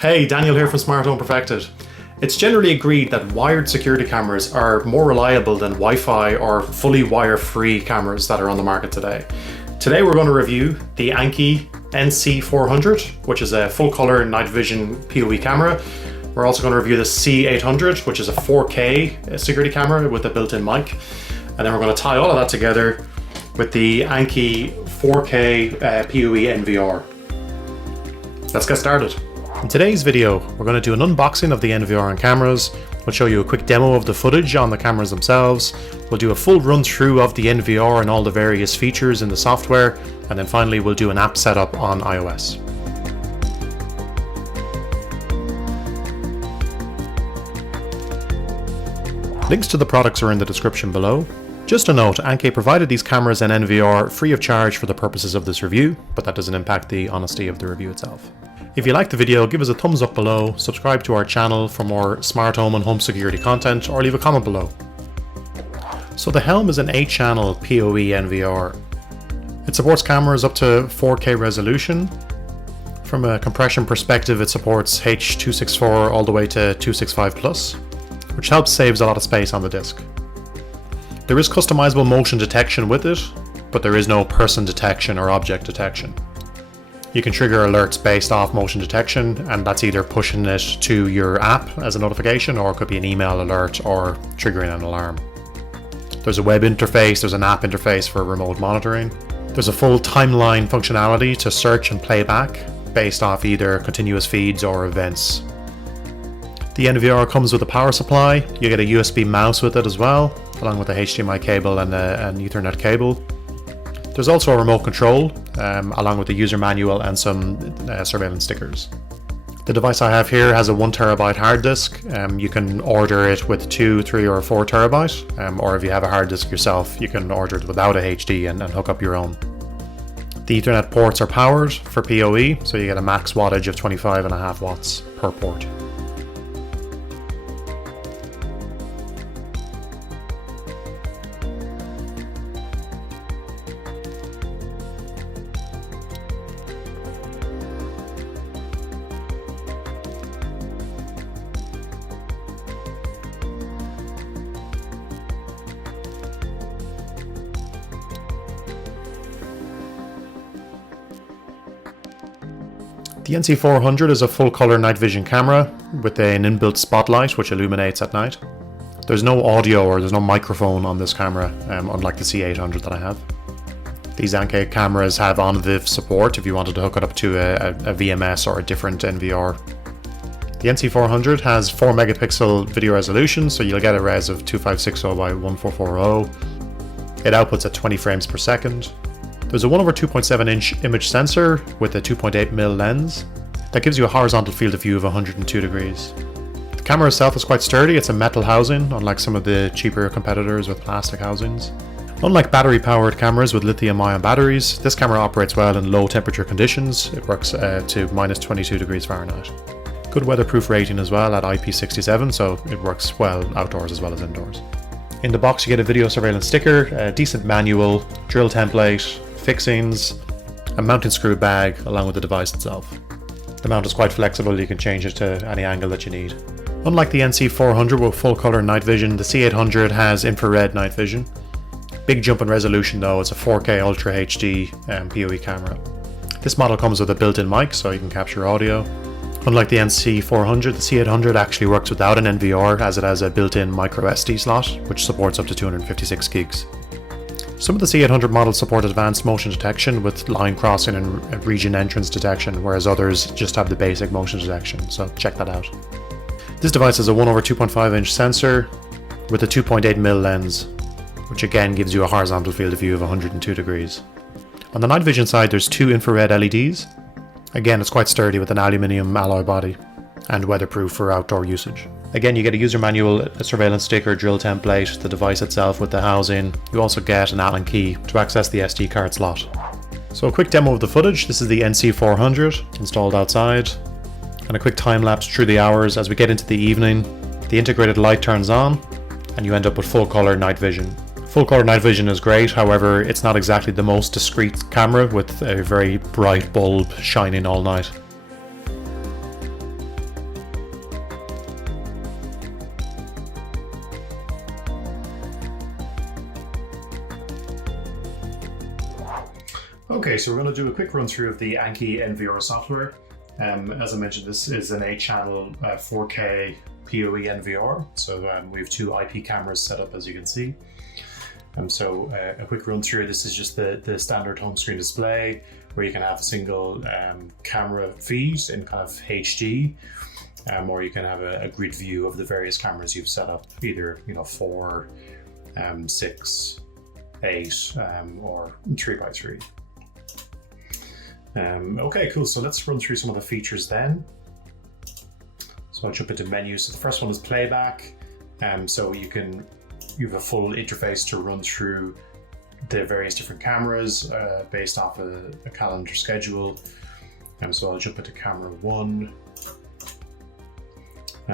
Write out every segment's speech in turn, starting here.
Hey, Daniel here from Smart Home Perfected. It's generally agreed that wired security cameras are more reliable than Wi-Fi or fully wire-free cameras that are on the market today. Today we're going to review the Annke NC400, which is a full-color night vision PoE camera. We're also going to review the C800, which is a 4K security camera with a built-in mic. And then we're going to tie all of that together with the Annke 4K PoE NVR. Let's get started. In today's video, we're going to do an unboxing of the NVR on cameras. We'll show you a quick demo of the footage on the cameras themselves. We'll do a full run through of the NVR and all the various features in the software. And then finally, we'll do an app setup on iOS. Links to the products are in the description below. Just a note, Annke provided these cameras and NVR free of charge for the purposes of this review, but that doesn't impact the honesty of the review itself. If you liked the video, give us a thumbs up below, subscribe to our channel for more smart home and home security content, or leave a comment below. So the Helm is an 8-channel PoE NVR. It supports cameras up to 4K resolution. From a compression perspective, it supports H.264 all the way to 265+, which helps saves a lot of space on the disc. There is customizable motion detection with it, but there is no person detection or object detection. You can trigger alerts based off motion detection, and that's either pushing it to your app as a notification, or it could be an email alert or triggering an alarm. There's a web interface, there's an app interface for remote monitoring. There's a full timeline functionality to search and play back based off either continuous feeds or events. The NVR comes with a power supply. You get a USB mouse with it as well, along with a HDMI cable and an Ethernet cable. There's also a remote control, along with the user manual and some surveillance stickers. The device I have here has a 1TB hard disk. You can order it with 2, 3 or 4TB, or if you have a hard disk yourself, you can order it without a HD and hook up your own. The Ethernet ports are powered for PoE, so you get a max wattage of 25.5 watts per port. The NC400 is a full-color night vision camera with an inbuilt spotlight which illuminates at night. There's no audio or there's no microphone on this camera, unlike the C800 that I have. These Annke cameras have on-viv support if you wanted to hook it up to a VMS or a different NVR. The NC400 has 4 megapixel video resolution, so you'll get a res of 2560 by 1440. It outputs at 20 frames per second. There's a 1/2.7 inch image sensor with a 2.8mm lens that gives you a horizontal field of view of 102 degrees. The camera itself is quite sturdy. It's a metal housing, unlike some of the cheaper competitors with plastic housings. Unlike battery-powered cameras with lithium-ion batteries, this camera operates well in low temperature conditions. It works to minus 22 degrees Fahrenheit. Good weatherproof rating as well at IP67, so it works well outdoors as well as indoors. In the box you get a video surveillance sticker, a decent manual, drill template, fixings, a mounting screw bag along with the device itself. The mount is quite flexible, you can change it to any angle that you need. Unlike the NC400 with full color night vision, the C800 has infrared night vision. Big jump in resolution though, it's a 4K Ultra HD PoE camera. This model comes with a built-in mic so you can capture audio. Unlike the NC400, the C800 actually works without an NVR as it has a built-in micro SD slot which supports up to 256 gigs. Some of the C800 models support advanced motion detection with line crossing and region entrance detection, whereas others just have the basic motion detection, so check that out. This device has a 1/2.5 inch sensor with a 2.8mm lens, which again gives you a horizontal field of view of 102 degrees. On the night vision side, there's 2 infrared LEDs. Again, it's quite sturdy with an aluminium alloy body and weatherproof for outdoor usage. Again, you get a user manual, a surveillance sticker, drill template, the device itself with the housing. You also get an Allen key to access the SD card slot. So a quick demo of the footage. This is the NC400 installed outside, and a quick time lapse through the hours. As we get into the evening, the integrated light turns on and you end up with full color night vision. Full color night vision is great, however it's not exactly the most discreet camera with a very bright bulb shining all night. Okay, so we're going to do a quick run through of the Annke NVR software. As I mentioned, this is an 8-channel 4K PoE NVR. So we have 2 IP cameras set up, as you can see. So a quick run through. This is just the standard home screen display where you can have a single camera feed in kind of HD, or you can have a grid view of the various cameras you've set up, either 4, 6, 8, or 3x3. Okay, cool. So let's run through some of the features then. So I'll jump into menus. So the first one is playback. So you have a full interface to run through the various different cameras based off a calendar schedule. So I'll jump into camera 1.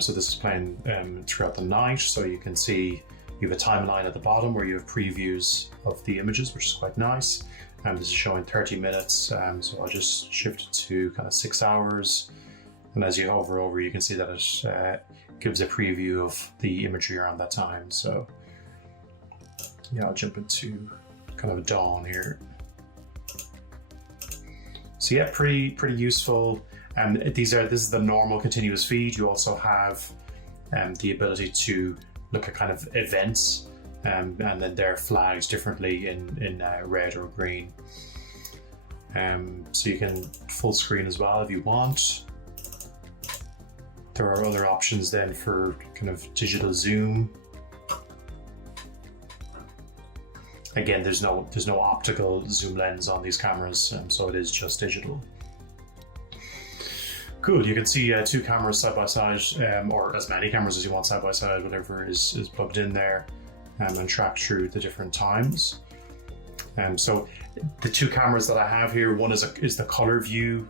So this is playing throughout the night. So you can see you have a timeline at the bottom where you have previews of the images, which is quite nice. This is showing 30 minutes, so I'll just shift it to kind of 6 hours. And as you hover over, you can see that it gives a preview of the imagery around that time. So yeah, I'll jump into kind of dawn here. So yeah, pretty useful. This is the normal continuous feed. You also have the ability to look at kind of events. And then they're flagged differently in red or green. So you can full screen as well if you want. There are other options then for kind of digital zoom. Again, there's no optical zoom lens on these cameras, so it is just digital. Cool, you can see 2 cameras side by side, or as many cameras as you want side by side, whatever is plugged in there. And track through the different times. So the 2 cameras that I have here, one is the color view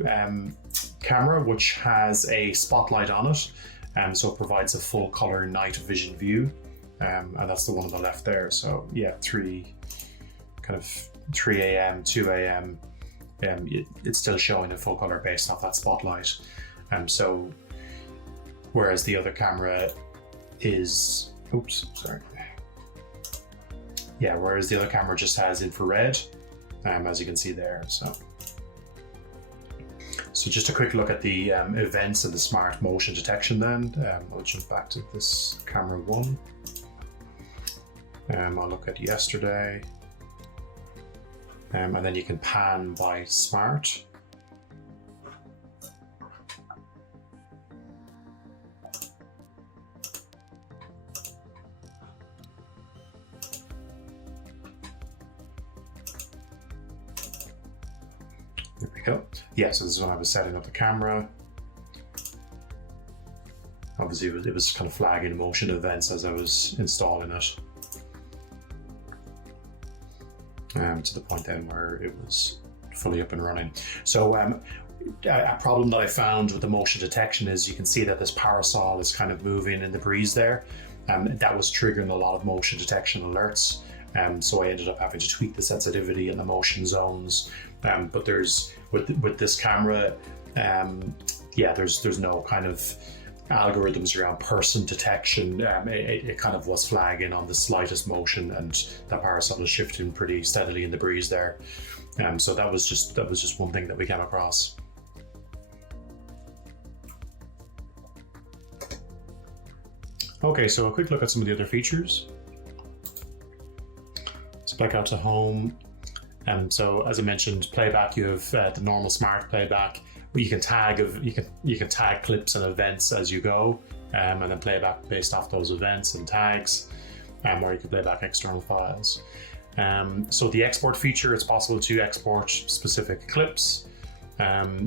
camera, which has a spotlight on it, so it provides a full color night vision view, and that's the one on the left there. So yeah, 3 a.m., 2 a.m. It's still showing a full color based off that spotlight. So whereas the other camera is, whereas the other camera just has infrared, as you can see there. So just a quick look at the events of the smart motion detection then. I'll jump back to this camera 1. I'll look at yesterday. And then you can pan by smart. There we go. Yeah, so this is when I was setting up the camera. Obviously, it was kind of flagging motion events as I was installing it. To the point then where it was fully up and running. So a problem that I found with the motion detection is you can see that this parasol is kind of moving in the breeze there. That was triggering a lot of motion detection alerts. So I ended up having to tweak the sensitivity and the motion zones. But there's with this camera, there's no kind of algorithms around person detection. It kind of was flagging on the slightest motion, and that parasol is shifting pretty steadily in the breeze there. So that was just one thing that we came across. Okay, so a quick look at some of the other features. So back out to home. So as I mentioned, playback, you have the normal smart playback. You can tag clips and events as you go, and then play back based off those events and tags, or you can play back external files. So the export feature, it's possible to export specific clips.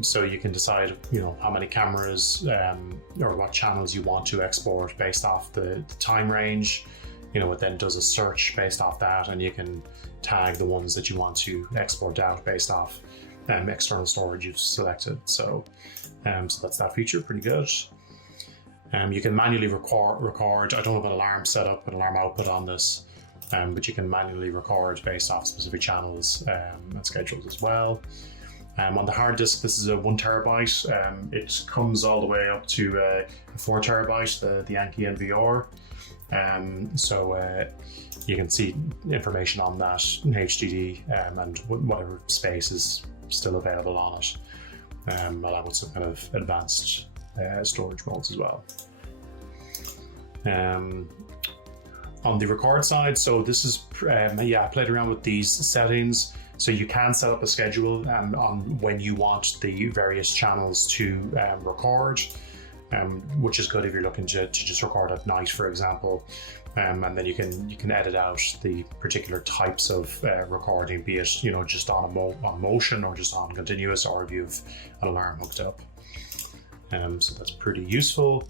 So you can decide, how many cameras or what channels you want to export based off the time range. It then does a search based off that, and you can tag the ones that you want to export out based off external storage you've selected. So that's that feature, pretty good. You can manually record. I don't have an alarm set up, an alarm output on this, but you can manually record based off specific channels and schedules as well. On the hard disk, this is a 1 terabyte. It comes all the way up to 4 terabyte, the Annke NVR. You can see information on that HDD and whatever space is still available on it, along with some kind of advanced storage modes as well. On the record side, so this is, I played around with these settings. So you can set up a schedule on when you want the various channels to record, which is good if you're looking to just record at night, for example. And then you can edit out the particular types of recording, be it just on motion or just on continuous, or if you've an alarm hooked up. So that's pretty useful.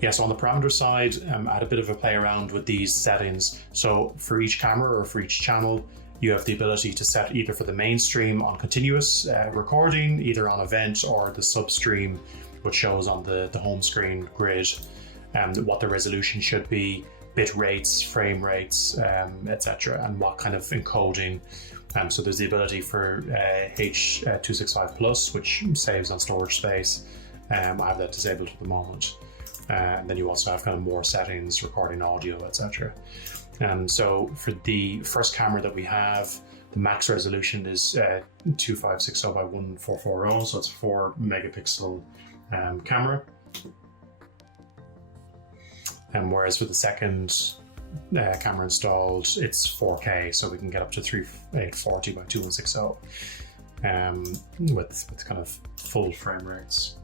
Yeah, so on the parameter side, I had a bit of a play around with these settings. So for each camera or for each channel, you have the ability to set either for the mainstream on continuous recording, either on event, or the substream, which shows on the home screen grid what the resolution should be, bit rates, frame rates, etc., and what kind of encoding. So there's the ability for H265 Plus, which saves on storage space. I have that disabled at the moment. And then you also have kind of more settings, recording audio, etc. So for the first camera that we have, the max resolution is 2560 by 1440, so it's a 4 megapixel camera. And whereas for the second camera installed, it's 4K, so we can get up to 3840 by 2160 with kind of full frame rates.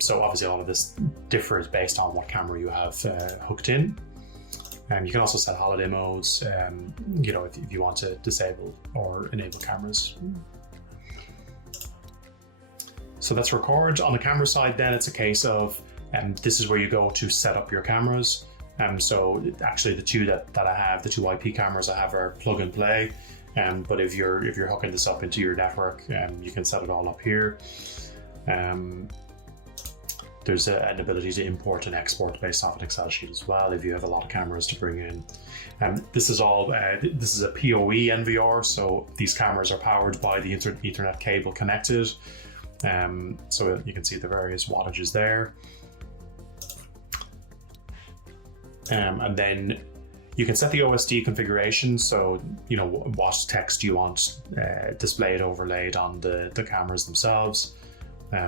So obviously all of this differs based on what camera you have hooked in. You can also set holiday modes, if you want to disable or enable cameras. So that's record. On the camera side, then it's a case of, this is where you go to set up your cameras. So actually the two that I have, the two IP cameras I have, are plug and play. But if you're hooking this up into your network, you can set it all up here. There's an ability to import and export based off an Excel sheet as well, if you have a lot of cameras to bring in. This is a PoE NVR, so these cameras are powered by the Ethernet cable connected. So you can see the various wattages there. And then you can set the OSD configuration, so what text you want displayed, overlaid on the cameras themselves.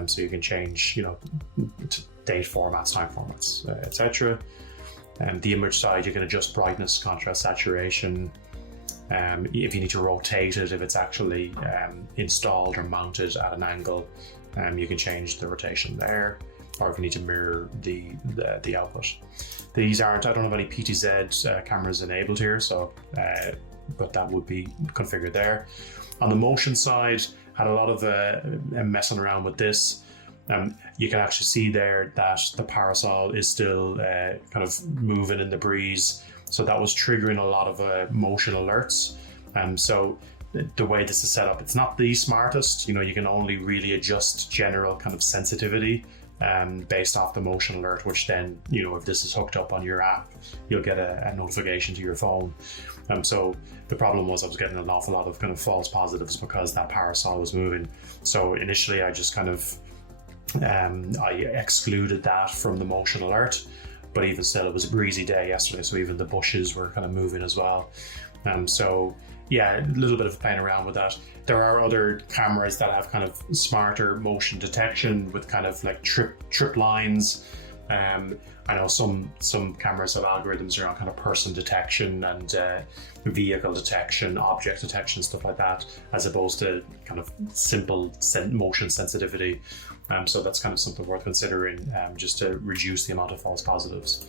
So you can change, date formats, time formats, etc. The image side, you can adjust brightness, contrast, saturation. If you need to rotate it, if it's actually installed or mounted at an angle, you can change the rotation there. Or if you need to mirror the output. These aren't, I don't have any PTZ cameras enabled here, so but that would be configured there. On the motion side, had a lot of messing around with this. You can actually see there that the parasol is still kind of moving in the breeze. So that was triggering a lot of motion alerts. So the way this is set up, it's not the smartest. You can only really adjust general kind of sensitivity based off the motion alert, which then, if this is hooked up on your app, you'll get a notification to your phone. So the problem was I was getting an awful lot of kind of false positives because that parasol was moving. So initially I just kind of, I excluded that from the motion alert, but even still it was a breezy day yesterday, so even the bushes were kind of moving as well. So yeah, a little bit of playing around with that. There are other cameras that have kind of smarter motion detection with kind of like trip lines. I know some cameras have algorithms around kind of person detection and vehicle detection, object detection, stuff like that, as opposed to kind of simple motion sensitivity. So that's kind of something worth considering, just to reduce the amount of false positives.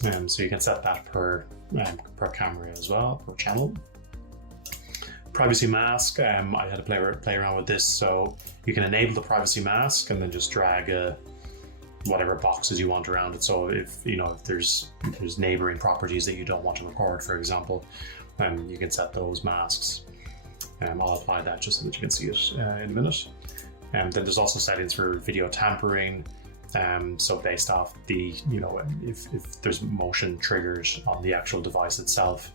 So you can set that per camera as well, per channel. Privacy mask, I had to play around with this, so you can enable the privacy mask and then just drag whatever boxes you want around it. So if there's neighboring properties that you don't want to record, for example, you can set those masks. I'll apply that just so that you can see it in a minute. Then there's also settings for video tampering. So based off the, if there's motion triggers on the actual device itself,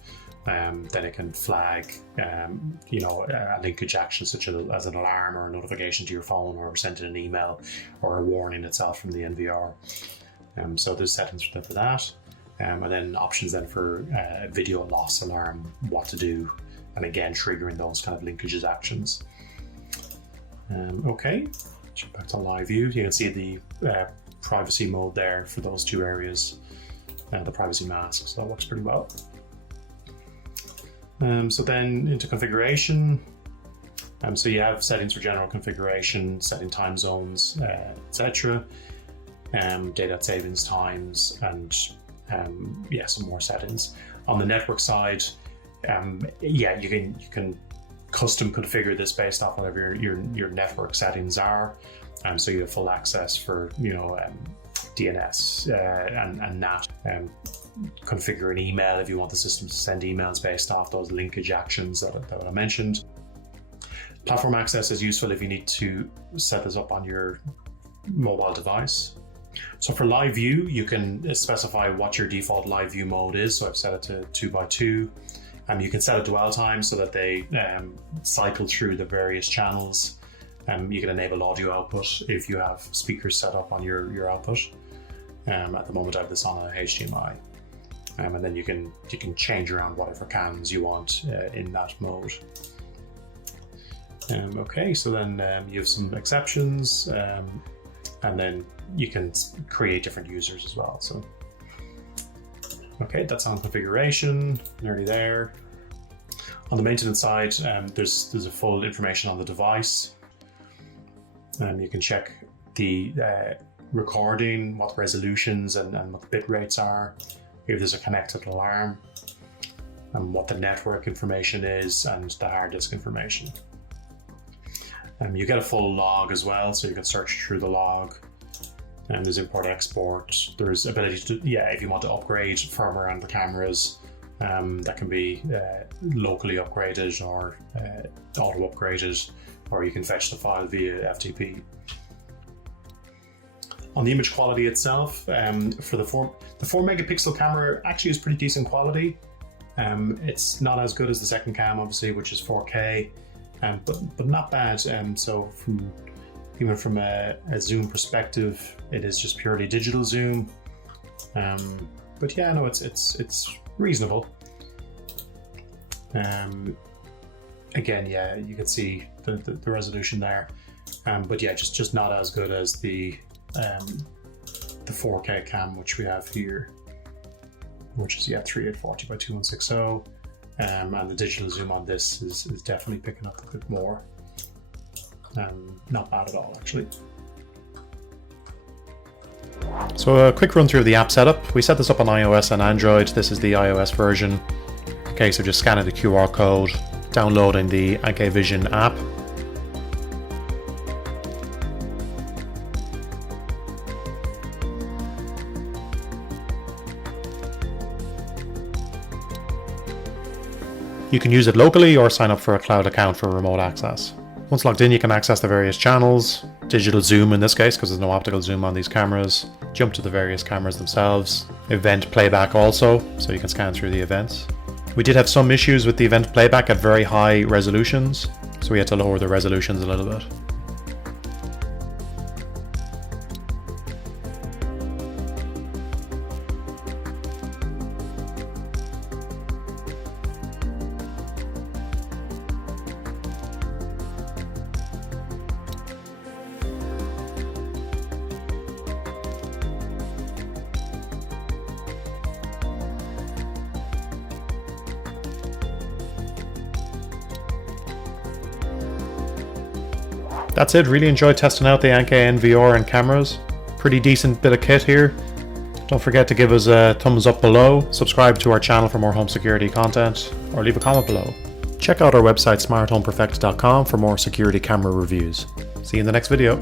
then it can flag, a linkage action such as an alarm or a notification to your phone, or sending an email or a warning itself from the NVR. So there's settings for that. And then options then for video loss alarm, what to do, and again triggering those kind of linkages actions. Okay, back to live view. You can see the privacy mode there for those two areas, the privacy mask, so that works pretty well. So then into configuration. So you have settings for general configuration, setting time zones, etc. Data savings times, and yeah, some more settings. On the network side, yeah, you can custom configure this based off whatever your network settings are. So you have full access for DNS and NAT. Configure an email if you want the system to send emails based off those linkage actions that I mentioned. Platform access is useful if you need to set this up on your mobile device. So for live view, you can specify what your default live view mode is. So I've set it to 2x2. You can set a dwell time so that they cycle through the various channels. You can enable audio output if you have speakers set up on your output. At the moment I have this on a HDMI. And then you can change around whatever cams you want in that mode. Okay, so then you have some exceptions, and then you can create different users as well. So, okay, that's on configuration, nearly there. On the maintenance side, there's a full information on the device. You can check the recording, what resolutions and what the bit rates are, if there's a connected alarm, and what the network information is, and the hard disk information. You get a full log as well, so you can search through the log. There's import export. There's ability to, yeah, if you want to upgrade firmware on the cameras, that can be locally upgraded or auto upgraded, or you can fetch the file via FTP. On the image quality itself, for the 4 megapixel camera actually is pretty decent quality. It's not as good as the second cam, obviously, which is 4K. But not bad. So even from a zoom perspective, it is just purely digital zoom. But yeah, no, it's reasonable. Again, yeah, you can see the resolution there. But yeah, just not as good as the 4K cam, which we have here, which is 3840 by 2160. And the digital zoom on this is definitely picking up a bit more. Not bad at all, actually. So a quick run through of the app setup. We set this up on iOS and Android. This is the iOS version. Okay, so just scanning the QR code, downloading the Annke Vision app. You can use it locally or sign up for a cloud account for remote access. Once logged in, you can access the various channels, digital zoom in this case because there's no optical zoom on these cameras, jump to the various cameras themselves, event playback also, so you can scan through the events. We did have some issues with the event playback at very high resolutions, so we had to lower the resolutions a little bit. That's it, really enjoyed testing out the Annke NVR and cameras. Pretty decent bit of kit here. Don't forget to give us a thumbs up below, subscribe to our channel for more home security content, or leave a comment below. Check out our website smarthomeperfect.com for more security camera reviews. See you in the next video.